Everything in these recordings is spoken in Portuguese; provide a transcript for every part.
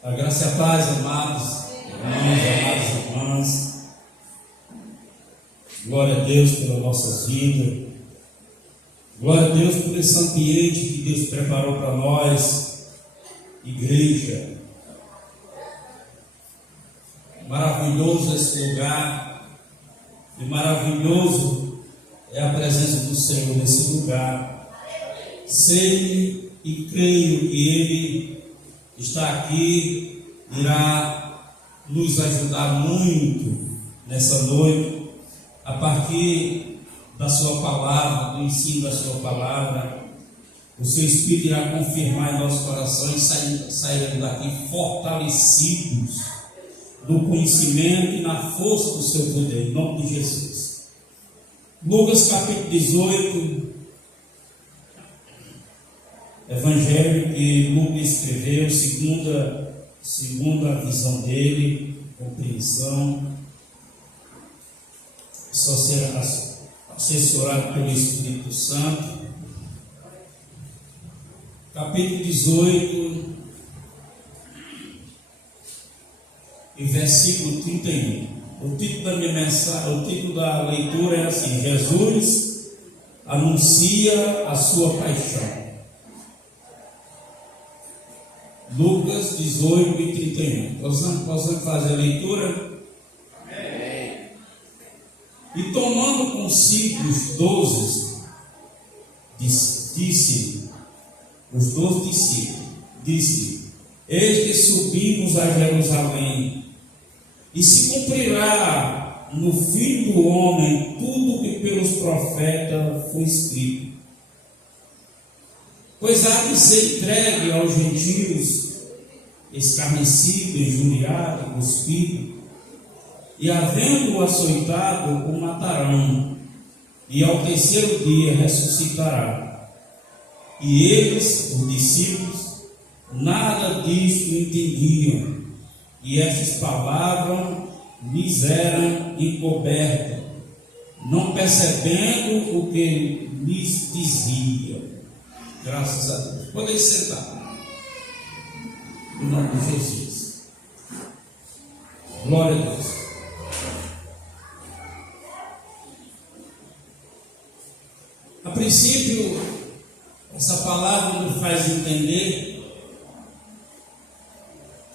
A graça e a paz, amados irmãos, amadas irmãs. Glória a Deus pela nossa vida. Glória a Deus por esse ambiente que Deus preparou para nós, igreja. Maravilhoso esse lugar, e maravilhoso é a presença do Senhor nesse lugar. Sei e creio que Ele está aqui, irá nos ajudar muito nessa noite, a partir da sua palavra, do ensino da sua palavra. O seu Espírito irá confirmar em nossos corações, sairemos daqui fortalecidos no conhecimento e na força do seu poder, em nome de Jesus. Lucas capítulo 18, Evangelho que Lucas escreveu, segundo a visão dele, compreensão, só será assessorado pelo Espírito Santo. Capítulo 18 e versículo 31. O título da minha mensagem, o título da leitura é assim: Jesus anuncia a sua paixão. Lucas 18 e 31. Possamos fazer a leitura? Amém. E tomando consigo os 12, disse os 12 discípulos, disse: eis que subimos a Jerusalém, e se cumprirá no Filho do Homem tudo que pelos profetas foi escrito. Pois há de ser entregue aos gentios, escarnecido, injuriado, cuspido, e havendo-o açoitado, o matarão, e ao terceiro dia ressuscitará. E eles, os discípulos, nada disto entendiam, e estas palavras lhes eram encobertas, não percebendo o que lhes dizia. Graças a Deus. Podem sentar. Em nome de Jesus. Glória a Deus. A princípio, essa palavra nos faz entender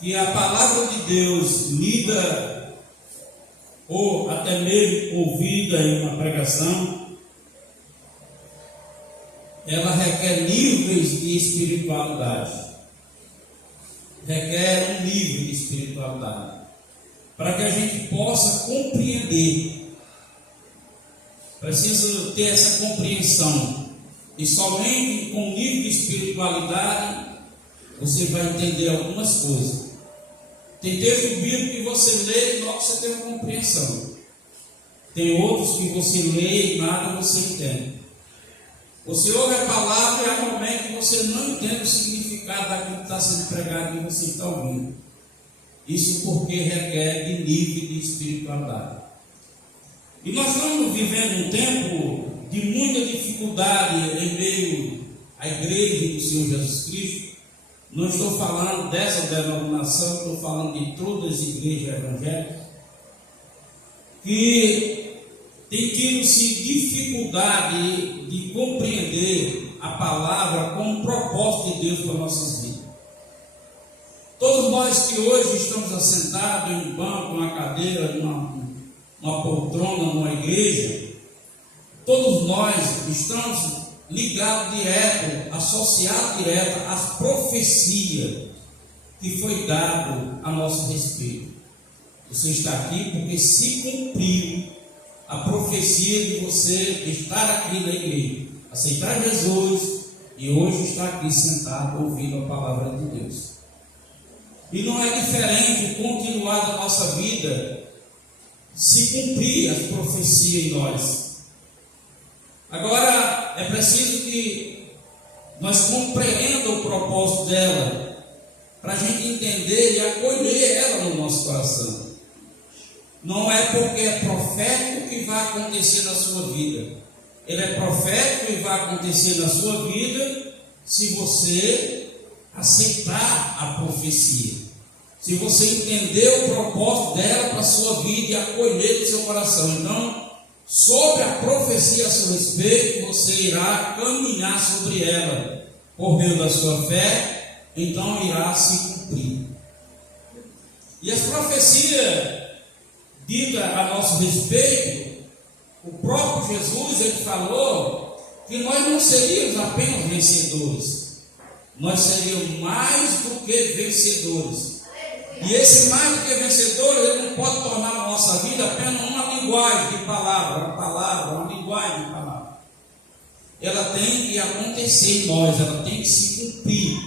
que a palavra de Deus lida ou até mesmo ouvida em uma pregação, ela requer níveis de espiritualidade. Requer um nível de espiritualidade para que a gente possa compreender. Precisa ter essa compreensão. E somente com nível de espiritualidade você vai entender algumas coisas. Tem texto bíblico que você lê e logo você tem uma compreensão. Tem outros que você lê e nada você entende. Você ouve a palavra e há momentos que você não entende o significado daquilo que está sendo pregado e você está ouvindo. Isso porque requer de nível de espiritualidade. E nós estamos vivendo um tempo de muita dificuldade em meio à igreja do Senhor Jesus Cristo. Não estou falando dessa denominação, estou falando de todas as igrejas evangélicas que tem tido-se dificuldade de compreender a palavra como um propósito de Deus para nossas vidas. Todos nós que hoje estamos assentados em um banco, numa cadeira, numa poltrona, numa igreja, todos nós estamos ligados direto, associados direto às profecias que foi dado a nosso respeito. Você está aqui porque se cumpriu a profecia de você estar aqui na igreja, aceitar Jesus e hoje estar aqui sentado ouvindo a palavra de Deus. E não é diferente continuar da nossa vida se cumprir as profecias em nós. Agora é preciso que nós compreendamos o propósito dela para a gente entender e acolher ela no nosso coração. Não é porque é profético que vai acontecer na sua vida. Ele é profético e vai acontecer na sua vida se você aceitar a profecia. se você entender o propósito dela para a sua vida e acolher no seu coração. Então, sobre a profecia a seu respeito, você irá caminhar sobre ela por meio da sua fé, então irá se cumprir. E as profecias ditas a nosso respeito, o próprio Jesus, ele falou que nós não seríamos apenas vencedores, nós seríamos mais do que vencedores. E esse mais do que vencedor, ele não pode tornar a nossa vida apenas uma linguagem de palavra, uma linguagem de palavra. Ela tem que acontecer em nós, ela tem que se cumprir.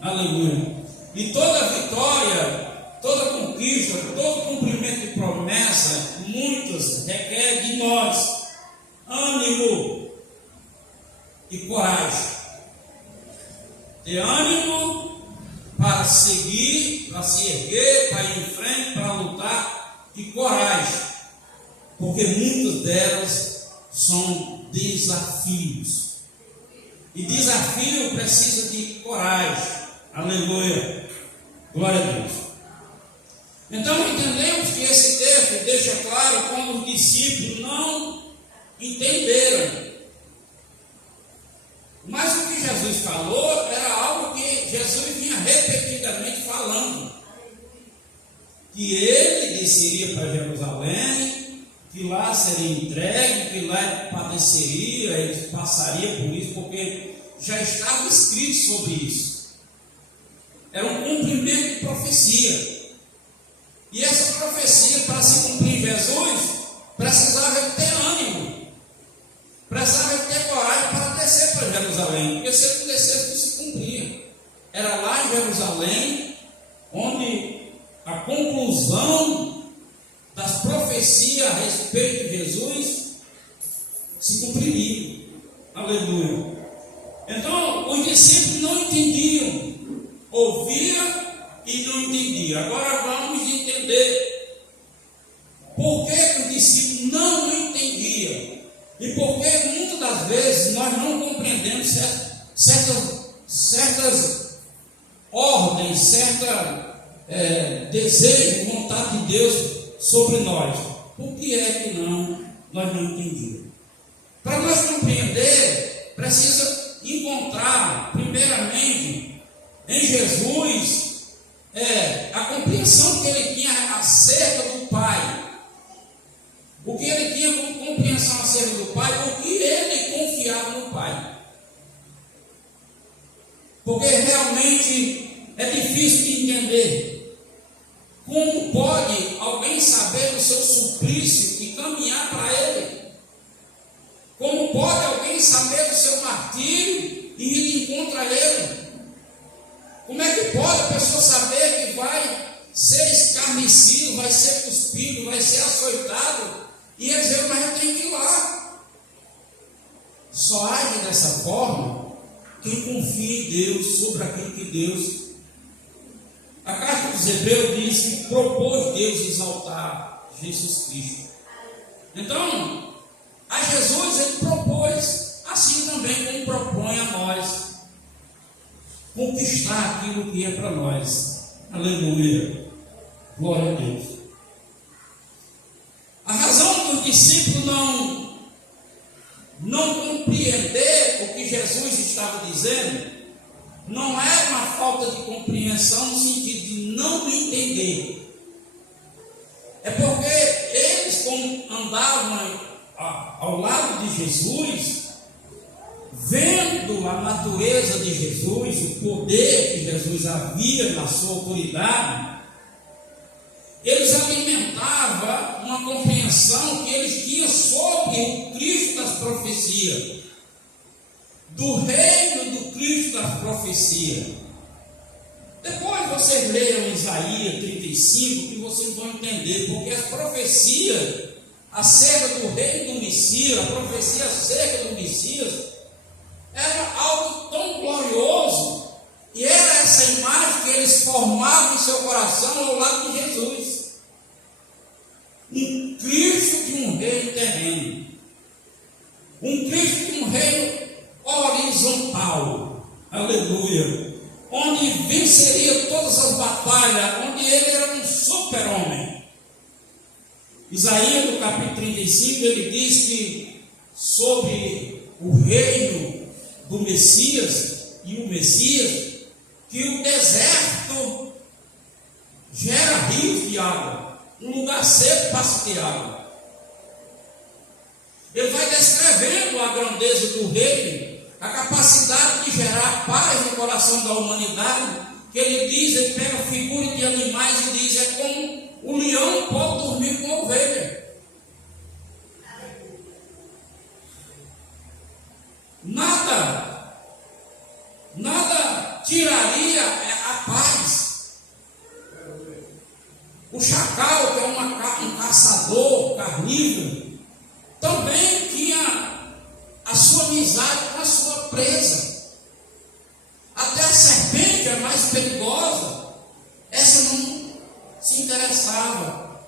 Aleluia. E toda vitória, toda conquista, todo cumprimento de promessa, muitas requer de nós ânimo e coragem. Ter ânimo para seguir, para se erguer, para ir em frente, para lutar, e coragem, porque muitas delas são desafios, e desafio precisa de coragem. Aleluia, glória a Deus. Então entendemos que esse texto deixa claro como os discípulos não entenderam, mas o que Jesus falou era algo que Jesus vinha repetidamente falando, que ele desceria para Jerusalém, que lá seria entregue, que lá padeceria, ele passaria por isso, porque já estava escrito sobre isso. Era um cumprimento de profecia. E essa profecia, para se cumprir em Jesus, precisava ter ânimo, precisava ter coragem para descer para Jerusalém, porque se ele não descesse, não se cumpria. Era lá em Jerusalém onde a conclusão das profecias a respeito de Jesus se cumpriria. Aleluia. Então os discípulos não entendiam, ouviam e não entendiam. Agora vamos entender por que os discípulos não entendiam e por que muitas das vezes nós não compreendemos certas ordens, certa desejo, vontade de Deus sobre nós. Por que é que nós não entendemos? Para nós compreender, precisa encontrar primeiramente em Jesus a compreensão que ele tinha acerca do Pai. O que ele tinha como compreensão acerca do Pai, o que ele confiava no Pai. Porque realmente é difícil de entender. Como pode alguém saber do seu suplício e caminhar para ele? Como pode alguém saber do seu martírio e ir de encontro a ele? Como é que pode a pessoa saber que vai ser escarnecido, vai ser cuspido, vai ser açoitado, e ele dizer, mas eu tenho que ir lá? Só age dessa forma quem confia em Deus, sobre aquilo que Deus. A carta dos Hebreus diz que propôs Deus exaltar Jesus Cristo. Então, a Jesus ele propôs, assim também como propõe a nós, conquistar aquilo que é para nós. Aleluia, glória a Deus. A razão dos discípulos não compreender o que Jesus estava dizendo não é uma falta de compreensão no sentido de não entender. É porque eles, como andavam ao lado de Jesus, vendo a natureza de Jesus, o poder que Jesus havia na sua autoridade, eles alimentavam uma compreensão que eles tinham sobre o Cristo das profecias, do reino do Cristo das profecias. Depois vocês leiam Isaías 35, que vocês vão entender, porque as profecias acerca do reino do Messias, a profecia acerca do Messias, era algo tão glorioso, e era essa imagem que eles formavam em seu coração ao lado de Jesus. Um Cristo de um reino terreno, um Cristo de um reino horizontal. Aleluia, onde venceria todas as batalhas, onde ele era um super-homem. Isaías, no capítulo 35, ele diz que sobre o reino do Messias e o Messias, que o deserto gera rios de água, um lugar seco passa de água. Ele vai descrevendo a grandeza do reino, a capacidade de gerar paz no coração da humanidade, que ele diz, ele pega a figura de animais e diz, é como o leão pode dormir com a ovelha. Nada tiraria a paz. O chacal, que é um caçador carnívoro, também tinha a sua amizade com a sua presa. Até a serpente, a mais perigosa, essa não se interessava.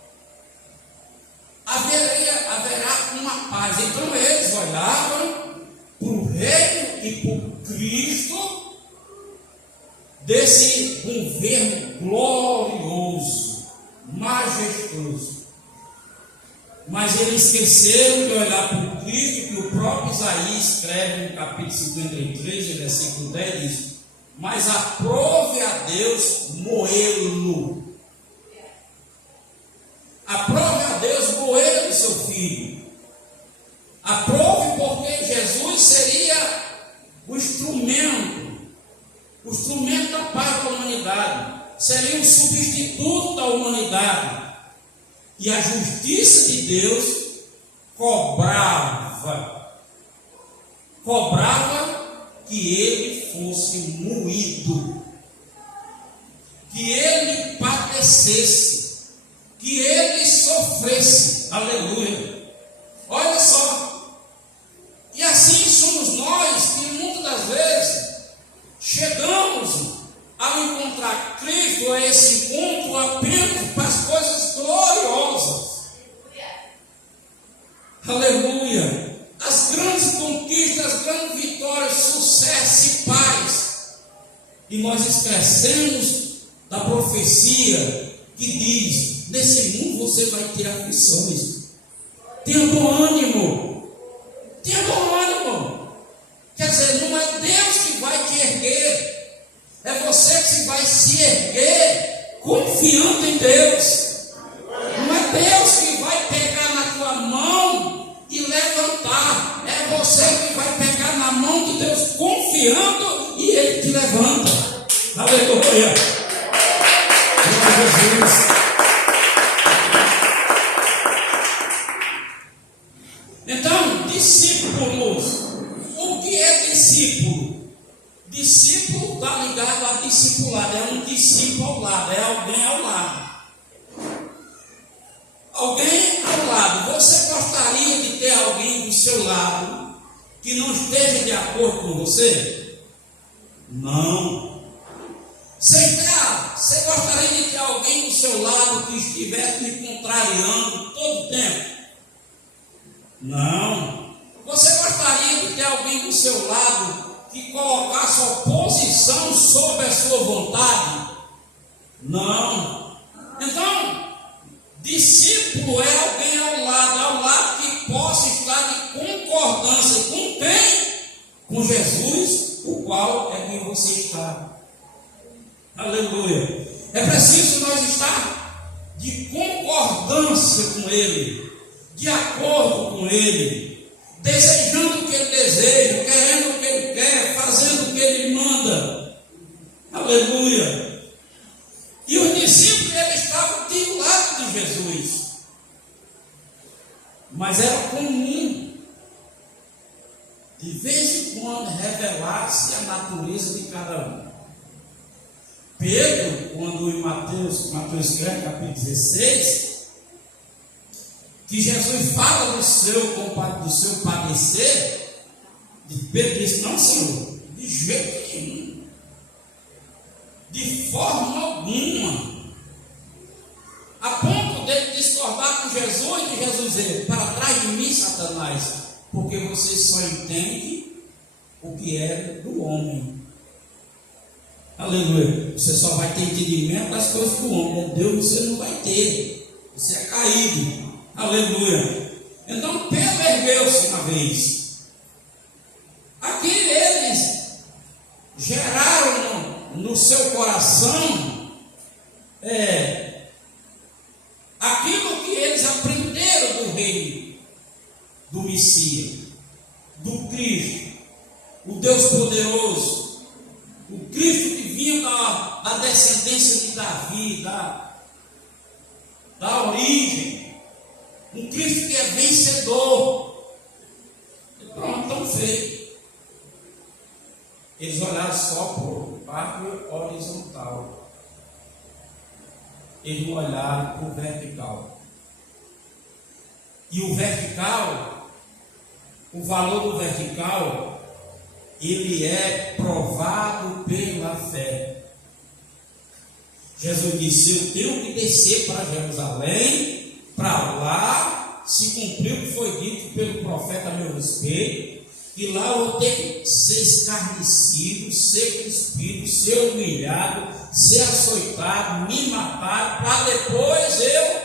Haverá uma paz. Então eles olhavam para o reino e para o Cristo desse governo glorioso, majestoso. Mas eles esqueceram de olhar para o Cristo, que o próprio Isaías escreve no capítulo 53, versículo 10, diz: mas aprove a Deus moê-lo. Aprove a Deus moer o seu filho. Aprove porque Jesus seria o instrumento da paz da humanidade, seria o substituto da humanidade. E a justiça de Deus cobrava que ele fosse moído, que ele padecesse, que ele sofresse. Aleluia. Olha só. E assim somos nós, que muitas das vezes chegamos ao encontrar Cristo, a esse encontro apenas para as coisas gloriosas. Aleluia. As grandes conquistas, as grandes vitórias, sucesso e paz. E nós esquecemos da profecia que diz: nesse mundo você vai ter aflições. Tenha bom ânimo. Tenha bom ânimo. Quer dizer, não é Deus que vai te erguer. É você que vai se erguer confiando em Deus. Não é Deus que vai pegar na tua mão e levantar. É você que vai pegar na mão de Deus confiando e Ele te levanta. Aleluia. Glória a Jesus. Então, discípulos. O que é discípulo? Discípulo está ligado a discipulado, é um discípulo ao lado, é alguém ao lado. Alguém ao lado. Você gostaria de ter alguém do seu lado que não esteja de acordo com você? Não. Você gostaria de ter alguém do seu lado que estivesse lhe contrariando todo o tempo? Não. Você gostaria de ter alguém do seu lado que colocasse oposição sobre a sua vontade? Não. Então, discípulo é alguém ao lado que possa estar de concordância com quem? Com Jesus, o qual é quem você está. Aleluia. É preciso nós estar de concordância com Ele, de acordo com Ele, desejando o que Ele deseja, querendo o que Ele quer, fazendo o que Ele manda. Aleluia. E os discípulos, eles estavam do lado de Jesus. Mas era comum, de vez em quando, revelar-se a natureza de cada um. Pedro, quando em Mateus escreve, capítulo 16, que Jesus fala do seu padecer, Pedro disse: não, Senhor, de jeito nenhum, de forma alguma, a ponto dele discordar com Jesus, e Jesus dizer: para trás de mim, Satanás, porque você só entende o que é do homem. Aleluia. Você só vai ter entendimento das coisas do homem. Com Deus você não vai ter. Você é caído. Aleluia. Então Pedro ergueu-se uma vez. Aqui eles geraram no seu coração aquilo que eles aprenderam do reino, do Messias, do Cristo, o Deus poderoso, o Cristo que vinha da descendência de Davi, da origem, um Cristo que é vencedor. E pronto, estão feitos. Eles olharam só para o horizontal. Eles não olharam para o vertical. E o vertical, o valor do vertical, ele é provado pela fé. Jesus disse: eu tenho que descer para Jerusalém, para lá se cumpriu o que foi dito pelo profeta a meu respeito, e lá eu vou ter que ser escarnecido, ser cuspido, ser humilhado, ser açoitado, me matar, para depois eu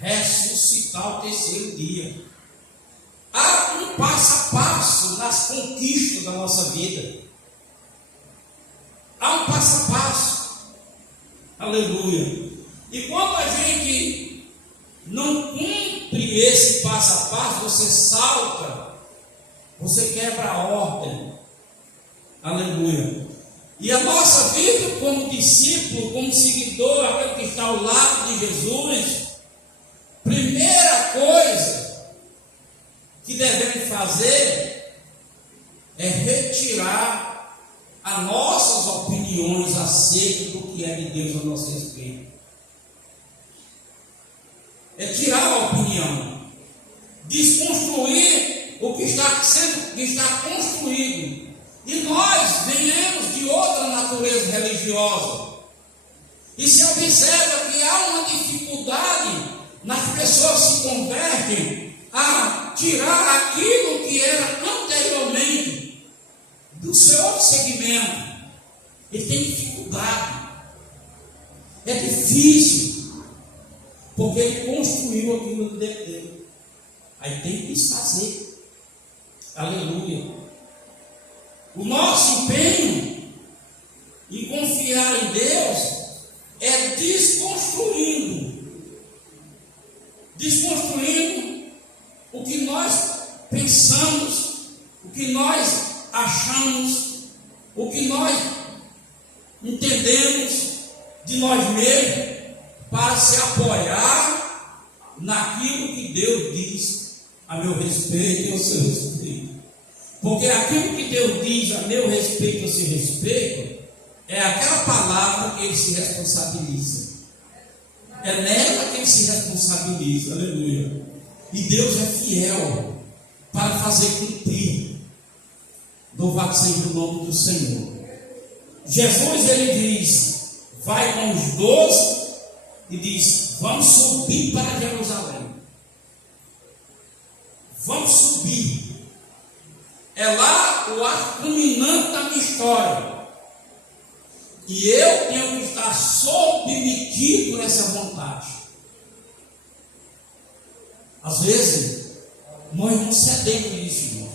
ressuscitar o terceiro dia. Há um passo a passo nas conquistas da nossa vida. Há um passo a passo. Aleluia. E quando a gente não cumpre esse passo a passo, você salta, você quebra a ordem. Aleluia. E a nossa vida como discípulo, como seguidor, aquele que está ao lado de Jesus, primeira coisa que devemos fazer é retirar as nossas opiniões acerca do que é de Deus a nosso respeito. É tirar a opinião, desconstruir o que está construído. E nós venhamos de outra natureza religiosa. E se observa que há uma dificuldade nas pessoas que se convertem a tirar aquilo que era anteriormente do seu outro segmento. Ele tem dificuldade. É difícil, porque ele construiu aquilo dentro dele. Aí tem que desfazer. Aleluia. O nosso empenho em confiar em Deus é desconstruindo o que nós pensamos, o que nós achamos, o que nós entendemos de nós mesmos, para se apoiar naquilo que Deus diz a meu respeito e ao seu respeito. Porque aquilo que Deus diz a meu respeito e ao seu respeito é aquela palavra que ele se responsabiliza. É nela que ele se responsabiliza. Aleluia. E Deus é fiel para fazer cumprir. Louvado seja o nome do Senhor. Jesus, ele diz, vai com os 12 e diz: vamos subir para Jerusalém. Vamos subir. É lá o ato culminante da minha história. E eu tenho que estar submetido a essa vontade. Às vezes, nós não cedemos isso, irmãos.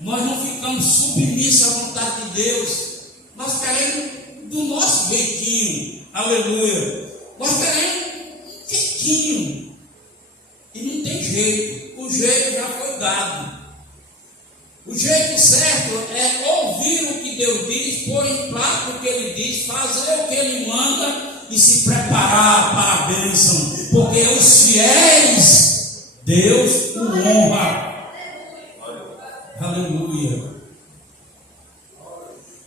Nós não ficamos submissos à vontade de Deus. Nós queremos do nosso jeitinho. Aleluia. Nós queremos um jeitinho. E não tem jeito. O jeito já foi dado. O jeito certo é ouvir o que Deus diz, pôr em prática o que Ele diz, fazer o que Ele manda e se preparar para a bênção. Porque os fiéis, Deus o honra. Aleluia.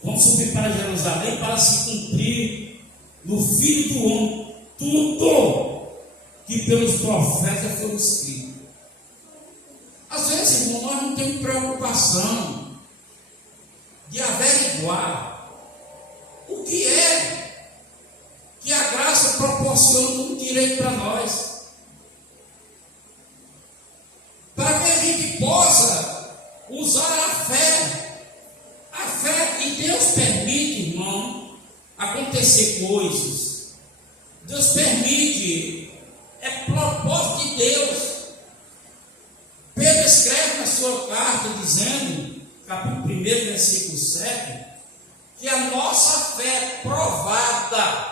Vamos subir para Jerusalém para se cumprir no Filho do Homem tudo que pelos profetas foi escrito. Às vezes, irmão, nós não temos preocupação de averiguar o que é que a graça proporciona como direito para nós, para que a gente possa usar a fé que Deus permite, irmão, acontecer coisas. Deus permite, é propósito de Deus. Pedro escreve na sua carta dizendo, capítulo 1, versículo 7, que a nossa fé é provada.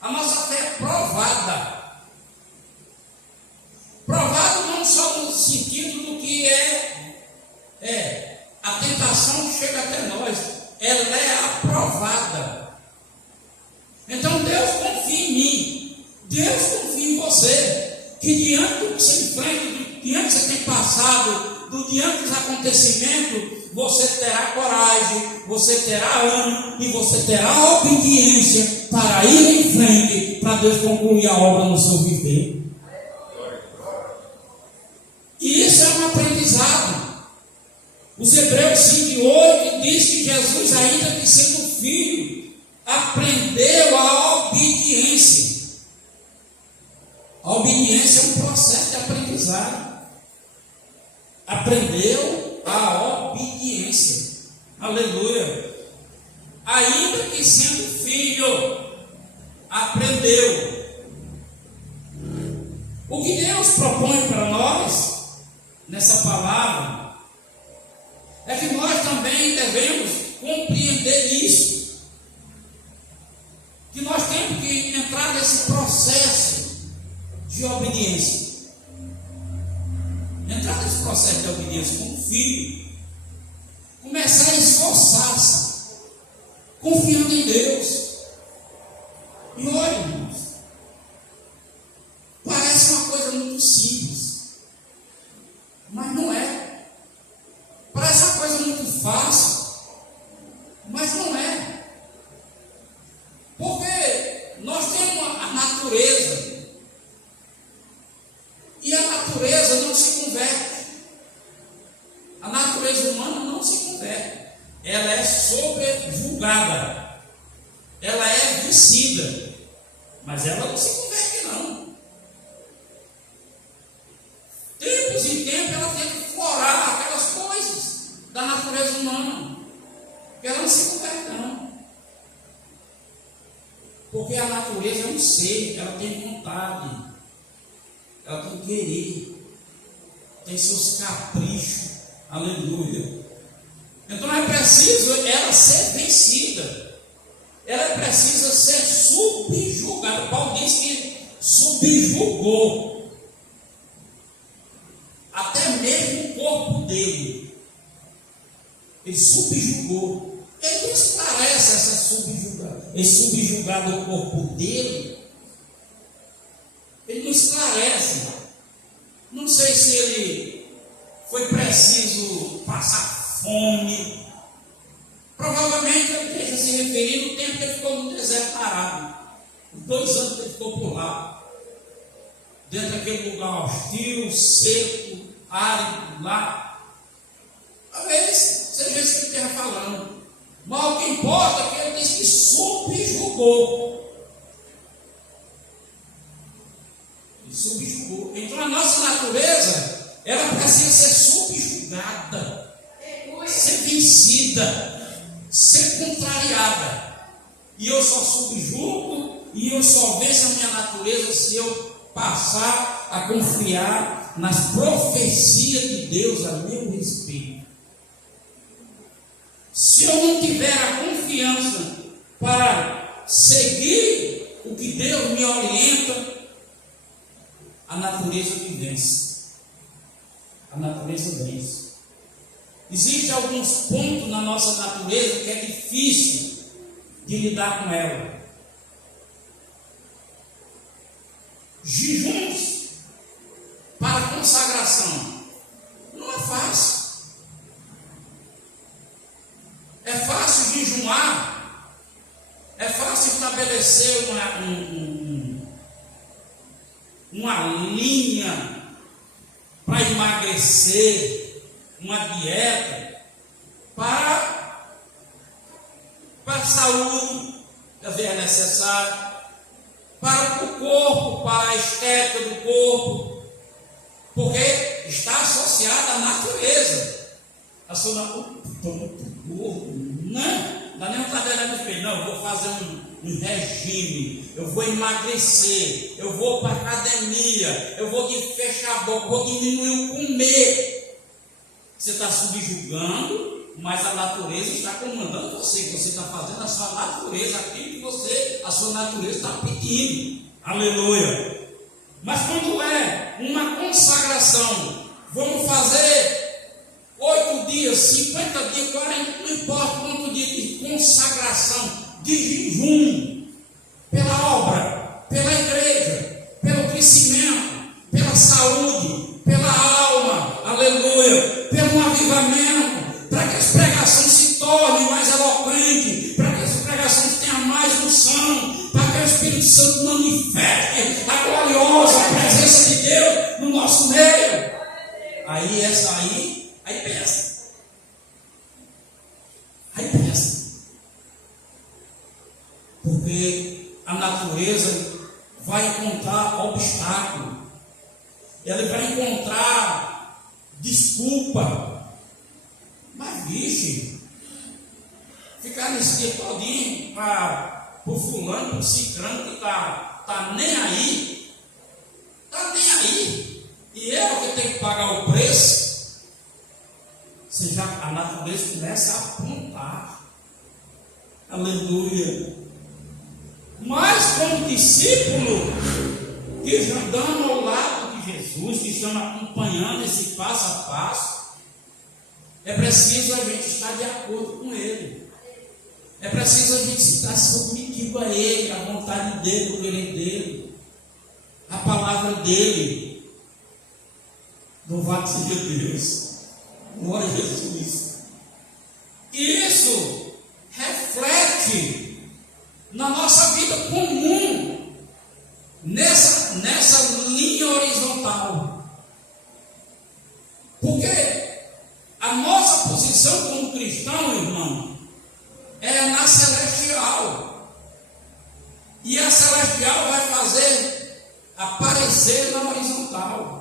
A nossa fé é provada. Provado não só no sentido do que a tentação que chega até nós, ela é aprovada. Então Deus confia em mim, Deus confia em você, que diante do que você enfrenta, diante do que você tem passado, diante dos acontecimentos, você terá coragem, você terá ânimo e você terá obediência para ir em frente, para Deus concluir a obra no seu viver. E isso é um aprendizado. Os Hebreus 5:8 diz que Jesus, ainda que sendo filho, aprendeu a obediência. A obediência é um processo de aprendizado. Aprendeu a obediência. Aleluia. Ainda que sendo filho, aprendeu. O que Deus propõe para nós nessa palavra é que nós também devemos compreender isso, que nós temos que entrar nesse processo de obediência, entrar nesse processo de obediência como filho, começar a esforçar-se, confiando em Deus. E olha, irmãos, parece uma coisa muito simples, mas não é. Parece uma coisa muito fácil, mas não é. Porque nós temos a natureza, e a natureza não se converte. A natureza humana não se converte. Ela é sobrejulgada, ela é vencida, mas ela não se converte, não. Tempos em tempos ela tem que florar aquelas coisas da natureza humana, porque ela não se converte, não. Porque a natureza é um ser, ela tem vontade, ela tem querer, tem seus caprichos. Aleluia. Então é preciso ela ser vencida, ela precisa ser subjugada. Paulo diz que subjugou até mesmo o corpo dele. Ele subjugou. Ele não esclarece esse subjugado o corpo dele. Ele não esclarece. Não sei se ele foi preciso passar fome. Provavelmente ele esteja se referindo ao tempo que ele ficou no deserto parado. Os 2 anos que ele ficou por lá, dentro daquele lugar hostil, seco, árido lá. Talvez seja isso que ele esteja falando. Mas o que importa é que ele diz que subjugou. Ele subjugou. Então a nossa natureza, ela precisa ser subjugada, ser vencida, ser contrariada. E eu só subjugo e eu só venço a minha natureza se eu passar a confiar nas profecias de Deus a meu respeito. Se eu não tiver a confiança para seguir o que Deus me orienta, a natureza me vence. A natureza vence. Existem alguns pontos na nossa natureza que é difícil de lidar com ela. Jejuns para consagração não é fácil. É fácil jejuar, é fácil estabelecer uma linha para emagrecer, uma dieta para a saúde, às vezes é necessário, para o corpo, para a estética do corpo, porque está associada à natureza. A sua natureza, estou muito gordo, não, Não dá nem vontade de olhar no espelho. Não, eu vou fazer um regime, eu vou emagrecer, eu vou para a academia, eu vou fechar a boca, vou diminuir o comer. Você está subjugando, mas a natureza está comandando você. Você está fazendo a sua natureza, aquilo que você, a sua natureza está pedindo. Aleluia. Mas quando é uma consagração, vamos fazer 8 dias, 50 dias, 40, não importa quanto dia de consagração, de jejum, pela obra, pela igreja, pelo crescimento, pela saúde, pela alma, aleluia, pelo avivamento, para que as pregações se tornem mais eloquentes, para que as pregações tenham mais unção, para que o Espírito Santo manifeste a gloriosa presença de Deus no nosso meio. Aí pensa. Aí pensa. Porque a natureza vai encontrar obstáculo. Ela vai encontrar desculpa. Mas, vixe, ficar nesse dia todinho para o fulano, para o ciclano que tá nem aí. Está nem aí. E é o que tem que pagar o preço. A natureza começa a apontar. Aleluia. Mas como discípulo que andando ao lado de Jesus, que estão acompanhando esse passo a passo, é preciso a gente estar de acordo com Ele. É preciso a gente estar submetido a Ele, a vontade dEle, o querer dEle, a palavra dEle. Louvado seja Deus. Glória a Jesus. Isso reflete na nossa vida comum, nessa linha horizontal. Porque a nossa posição como cristão, irmão, é na celestial. E a celestial vai fazer aparecer na horizontal.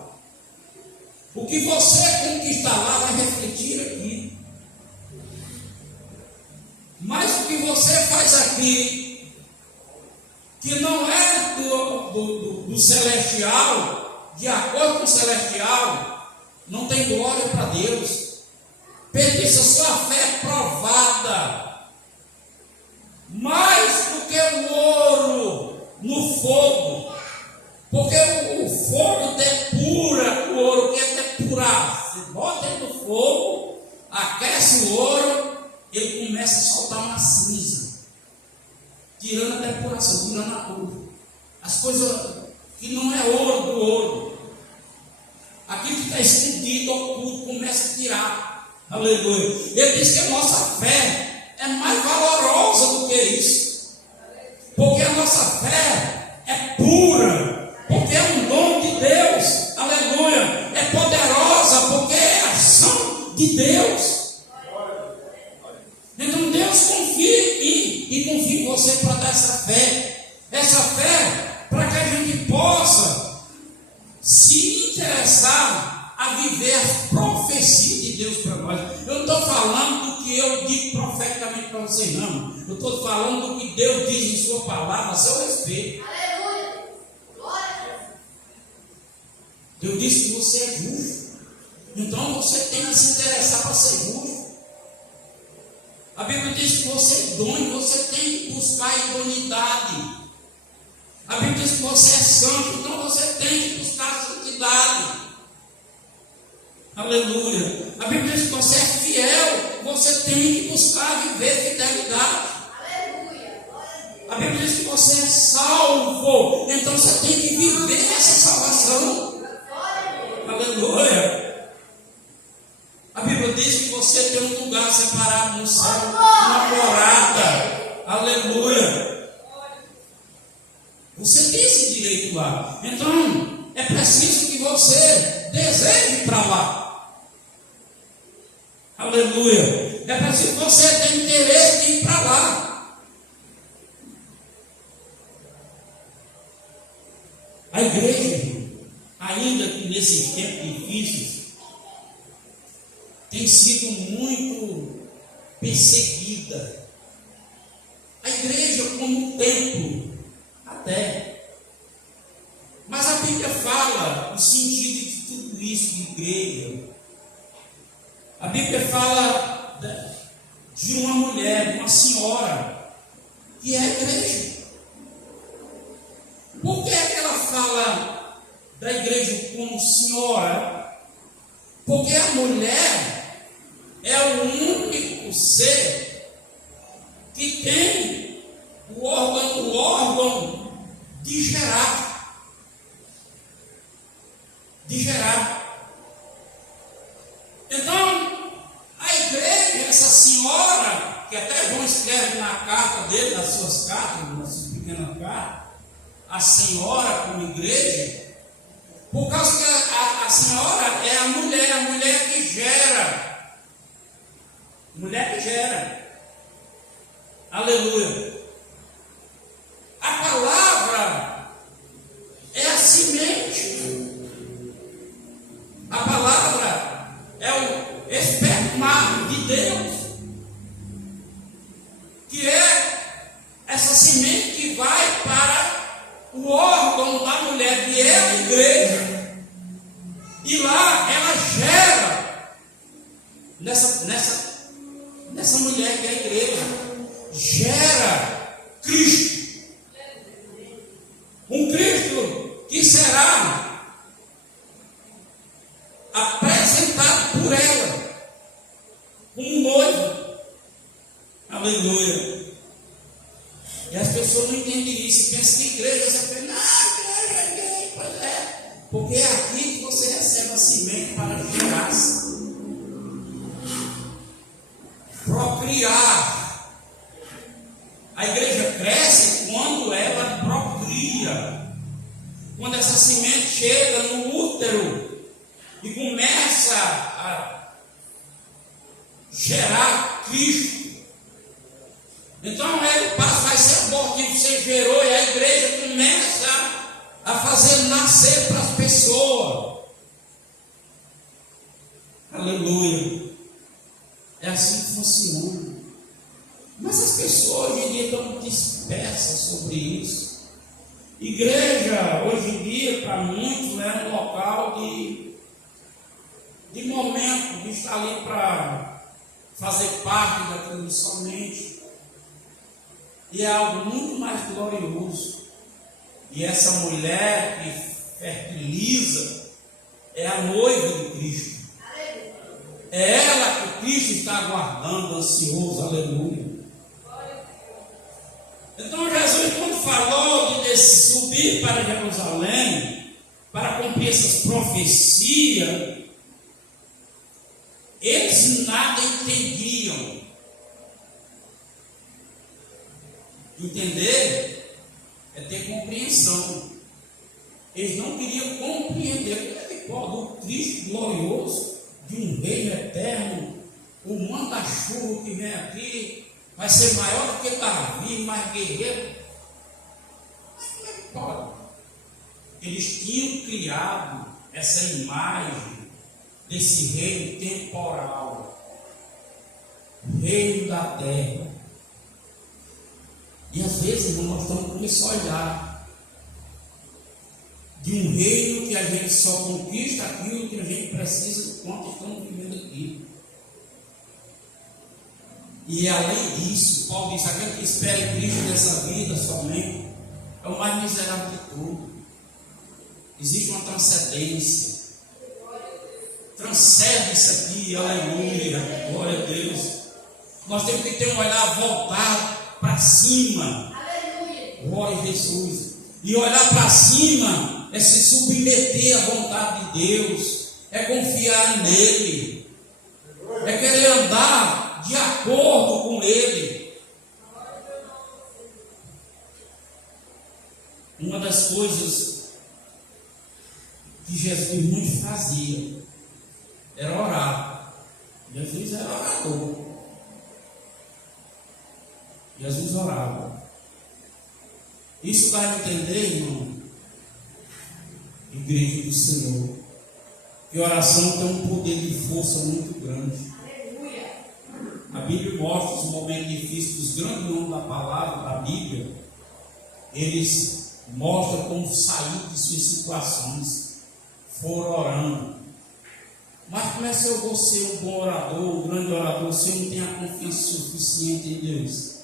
O que você conquistar lá vai refletir aqui. Mas o que você faz aqui, que não é do celestial, de acordo com o celestial, não tem glória para Deus. Pertence a sua fé é provada. Mais do que o ouro no fogo. Porque o fogo depura o ouro, que é depurar. Você bota ele no fogo, aquece o ouro, ele começa a soltar uma cinza, tirando a depuração, tirando a ouro. As coisas que não é ouro do ouro, aquilo que está escondido, oculto, começa a tirar. Aleluia. Ele diz que a nossa fé é mais valorosa do que isso, porque a nossa fé é pura. Porque é um dom de Deus, aleluia, é poderosa, porque é a ação de Deus. Então Deus confia em mim e confia em você para dar essa fé para que a gente possa se interessar a viver as profecias de Deus para nós. Eu não estou falando do que eu digo profeticamente para vocês, não. Eu estou falando do que Deus diz em sua palavra a seu respeito. Deus disse que você é justo. Então você tem que se interessar para ser justo. A Bíblia diz que você é idôneo, você tem que buscar a idoneidade. A Bíblia diz que você é santo, então você tem que buscar a santidade. Aleluia. A Bíblia diz que você é fiel, você tem que buscar viver fidelidade. A Bíblia diz que você é salvo, então você tem que viver essa salvação. Aleluia. A Bíblia diz que você tem um lugar separado no céu, uma morada. Aleluia. Você tem esse direito lá. Então, é preciso que você deseje para lá. Aleluia. É preciso que você tenha interesse de ir para lá. A igreja, ainda que nesses tempos difíceis, tem sido muito perseguida. igreja. A Bíblia fala de uma mulher, de uma senhora, que é a igreja. Por que é que ela fala da igreja como senhora? Porque a mulher é o único ser que tem o órgão de gerar. Então, a igreja, essa senhora, que até João escreve na carta dele, nas suas cartas, nas suas pequenas cartas, a senhora como igreja, por causa que a senhora é a mulher que gera. Mulher que gera. Aleluia. A palavra é a semente. A palavra é o esperma de Deus, que é essa semente que vai para o órgão da mulher, que é a igreja, e lá ela gera nessa mulher que é a igreja, gera Cristo, um Cristo que será apresentado por ela como noivo. Aleluia. E as pessoas não entendem isso, pensam que igreja, você pensa, igreja, pois é, porque é aqui que você recebe a semente para gerar, procriar. A igreja cresce quando ela procria, quando essa semente chega no útero e começa a gerar Cristo. Então ele vai ser abortivo, você gerou, e a igreja começa a fazer nascer para as pessoas. Aleluia. É assim que funciona. Mas as pessoas hoje em dia estão dispersas sobre isso. Igreja, hoje em dia, para muitos, é um local de momento, de estar ali para fazer parte daquilo somente. E é algo muito mais glorioso. E essa mulher que fertiliza é a noiva de Cristo. É ela que Cristo está aguardando, ansioso. Aleluia. Então Jesus, quando falou de subir para Jerusalém, para cumprir essas profecias, eles nada entendiam. Entender é ter compreensão. Eles não queriam compreender como é que pode o Cristo glorioso, de um reino eterno, o manda-chuva que vem aqui, vai ser maior do que Davi, mais guerreiro. Mas como é que pode? Eles tinham criado essa imagem desse reino temporal, reino da terra. E às vezes, irmão, nós estamos começando a olhar de um reino que a gente só conquista aquilo que a gente precisa enquanto estamos vivendo aqui. E além disso, Paulo diz: aquele que espera em Cristo nessa vida somente é o mais miserável de tudo. Existe uma transcendência. Transcende isso aqui, aleluia, glória a Deus. Nós temos que ter um olhar voltado para cima. Aleluia. Glória a Jesus. E olhar para cima é se submeter à vontade de Deus, é confiar nele, é querer andar de acordo com ele. Uma das coisas que Jesus muito fazia era orar. Jesus era orador. Jesus orava. Isso dá a entender, irmão, igreja do Senhor, que a oração tem um poder de força muito grande. Aleluia. A Bíblia mostra os momentos difíceis dos grandes homens da palavra, da Bíblia. Eles mostram como sair de suas situações, foram orando. Mas como é que eu vou ser um bom orador, um grande orador, se eu não tenho a confiança suficiente em Deus?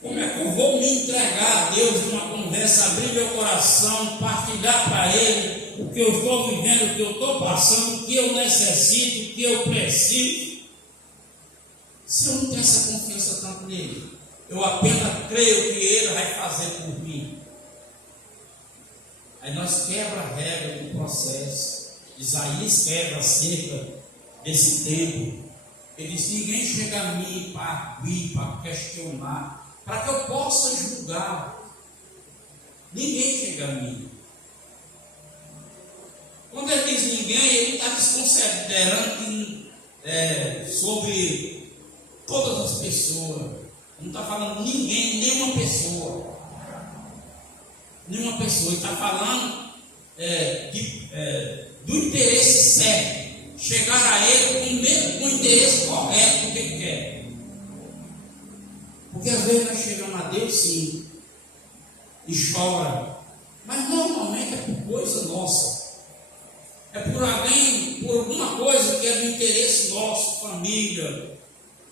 Como é que eu vou me entregar a Deus numa conversa, abrir meu coração, partilhar para Ele o que eu estou vivendo, o que eu estou passando, o que eu necessito, o que eu preciso? Se eu não tenho essa confiança tanto nele, eu apenas creio que Ele vai fazer por mim. Aí nós quebra a regra do processo. Isaías quebra acerca desse tempo. Ele diz: ninguém chega a mim para vir, para questionar, para que eu possa julgar. Ninguém chega a mim. Quando ele diz ninguém, ele está desconsiderando sobre todas as pessoas. Não está falando ninguém, nenhuma pessoa. Nenhuma pessoa. Ele está falando do interesse certo. Chegar a ele com o interesse correto do que ele quer. Porque às vezes nós chegamos a Deus sim e chora, mas normalmente é por coisa nossa. É por alguém, por alguma coisa que é do interesse nosso, família,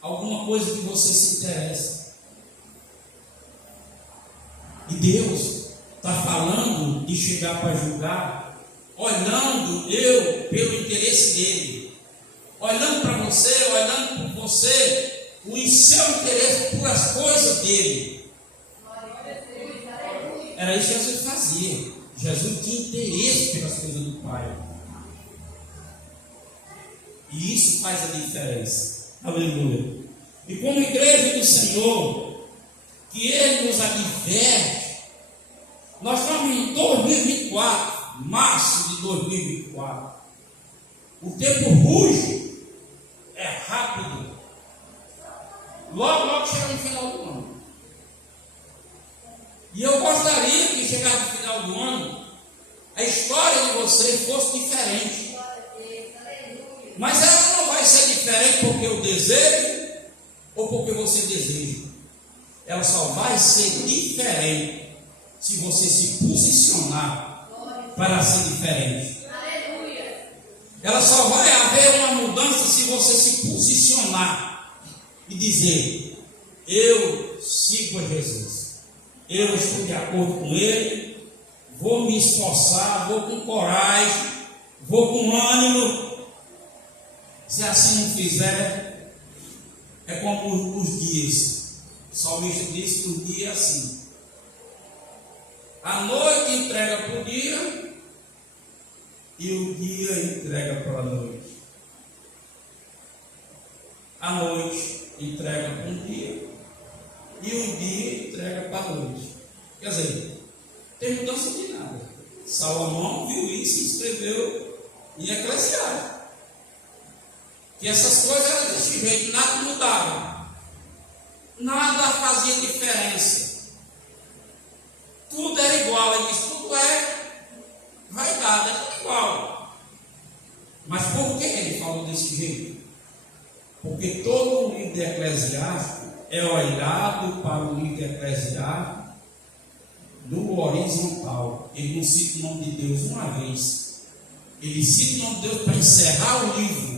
alguma coisa que você se interessa. E Deus está falando de chegar para julgar, olhando pelo interesse dele, olhando para você, olhando por você, o seu interesse por as coisas dele. Era isso que Jesus fazia. Jesus tinha interesse pelas coisas do Pai. E isso faz a diferença. Aleluia. E como igreja do Senhor, que Ele nos adverte, nós estamos em 2024, março de 2024. O tempo ruge, é rápido. Logo chega no final do ano. E eu gostaria que chegasse no final do ano, a história de você fosse diferente. Mas ela não vai ser diferente porque eu desejo ou porque você deseja. Ela só vai ser diferente se você se posicionar para ser diferente. Ela só vai haver uma mudança se você se posicionar e dizer: eu sigo a Jesus, eu estou de acordo com Ele, vou me esforçar, vou com coragem, vou com ânimo. Se assim não fizer, é como os dias. O salmista disse que o dia é assim: a noite entrega para o dia e o dia entrega para a noite. A noite entrega para o dia e o dia entrega para a noite. Quer dizer, tem mudança de nada. Salomão viu isso e escreveu em Eclesiastes que essas coisas eram desse jeito, nada mudava, nada fazia diferença, tudo era igual. Ele disse: tudo vai dar, é tudo igual. Mas por que ele falou desse jeito? Porque todo o livro de Eclesiastes é olhado para o livro de Eclesiastes no horizontal. Ele não cita o nome de Deus uma vez, ele cita o nome de Deus para encerrar o livro,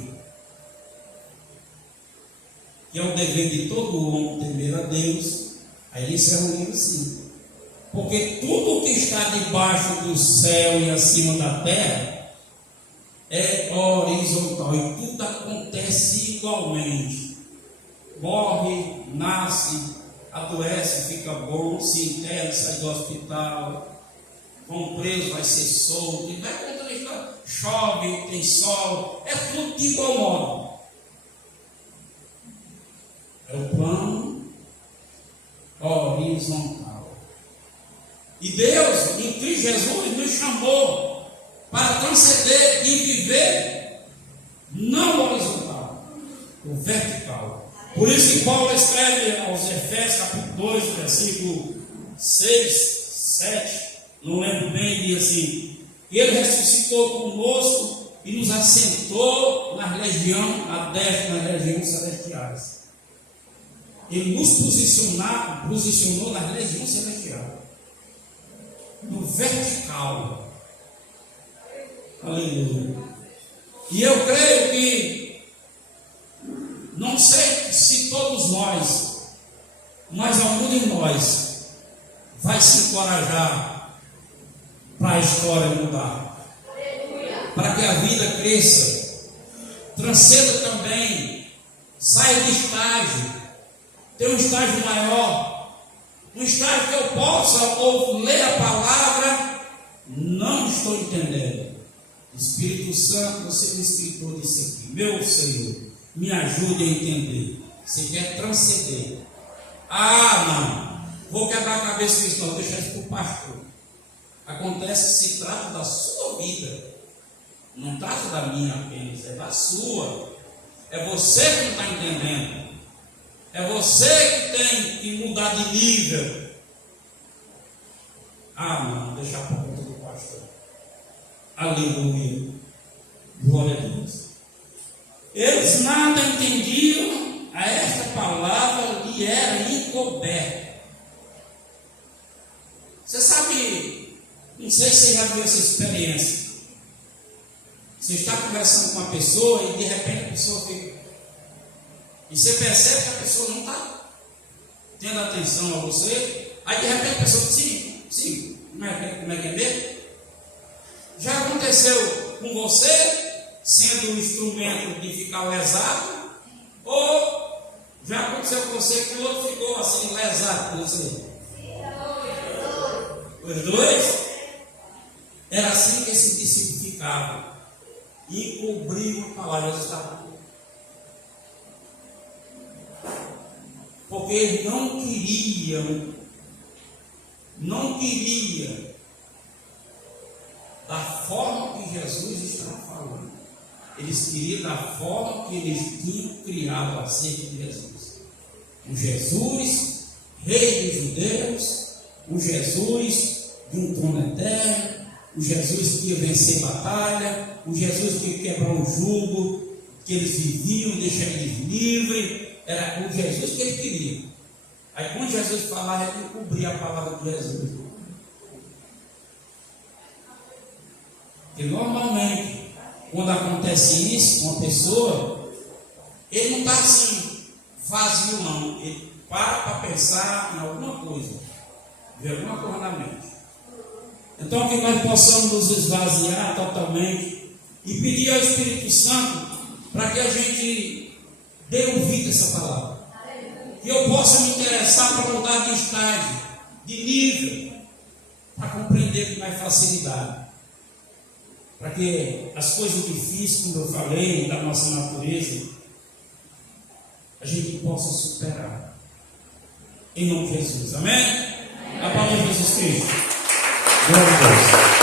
que é o dever de todo homem temer a Deus. Aí ele encerra o livro assim: porque tudo que está debaixo do céu e acima da terra é horizontal, e tudo acontece igualmente. Morre, nasce, adoece, fica bom, se interna, sai do hospital, vão preso, vai ser solto, e vai contando a história. Chove, tem sol, é tudo de igual modo. É o plano horizontal. E Deus, em Cristo Jesus, nos chamou para conceder e viver não horizontal, o vertical. Por isso que Paulo escreve aos Efésios, capítulo 2, versículo 6, 7, não lembro bem, diz assim: Ele ressuscitou conosco e nos assentou na região, à destra, nas regiões celestiais. Ele nos posicionou na região celestial, no vertical. Aleluia. E eu creio que, não sei se todos nós, mas algum de nós vai se encorajar para a história mudar, para que a vida cresça, transcenda também, saia de estágio, ter um estágio maior, um estágio que eu possa ou ler a palavra, não estou entendendo. Espírito Santo, você me explicou disso aqui, meu Senhor, me ajude a entender. Você quer transcender? Não, vou quebrar a cabeça com isso, não, deixa isso para o pastor. Acontece, se trata da sua vida, não trata da minha apenas, é da sua. É você que não está entendendo, é você que tem que mudar de nível. Não, deixar para conta do pastor. Aleluia, glória a Deus. Eles nada entendiam, a esta palavra lhe era encoberta. Você sabe, não sei se você já viu essa experiência. Você está conversando com uma pessoa e de repente a pessoa fica. E você percebe que a pessoa não está tendo atenção a você. Aí de repente a pessoa diz, sim, como é que é mesmo? Já aconteceu com você, sendo um instrumento de ficar lesado, ou já aconteceu com você que o outro ficou assim lesado com você? Os dois? Era assim que esse discípulo ficava, e cobriu a palavra. Porque eles não queriam da forma que Jesus estava falando. Eles queriam da forma que eles tinham criado acerca de Jesus. Um Jesus, rei dos judeus, um Jesus de um trono eterno, um Jesus que ia vencer batalha, um Jesus que ia quebrar o jugo que eles viviam, deixar eles livres. Era o Jesus que eles queriam. Aí quando Jesus falava, ele cobria a palavra de Jesus. E normalmente, quando acontece isso com uma pessoa, ele não está assim, vazio não. Ele para pensar em alguma coisa, de alguma coisa na mente. Então que nós possamos nos esvaziar totalmente e pedir ao Espírito Santo para que a gente dê ouvido a essa palavra. Que eu possa me interessar para mudar de estágio, de nível, para compreender com mais facilidade. Para que as coisas difíceis, como eu falei, da nossa natureza, a gente possa superar. Em nome de Jesus. Amém? A palavra de Jesus Cristo. Glória a Deus.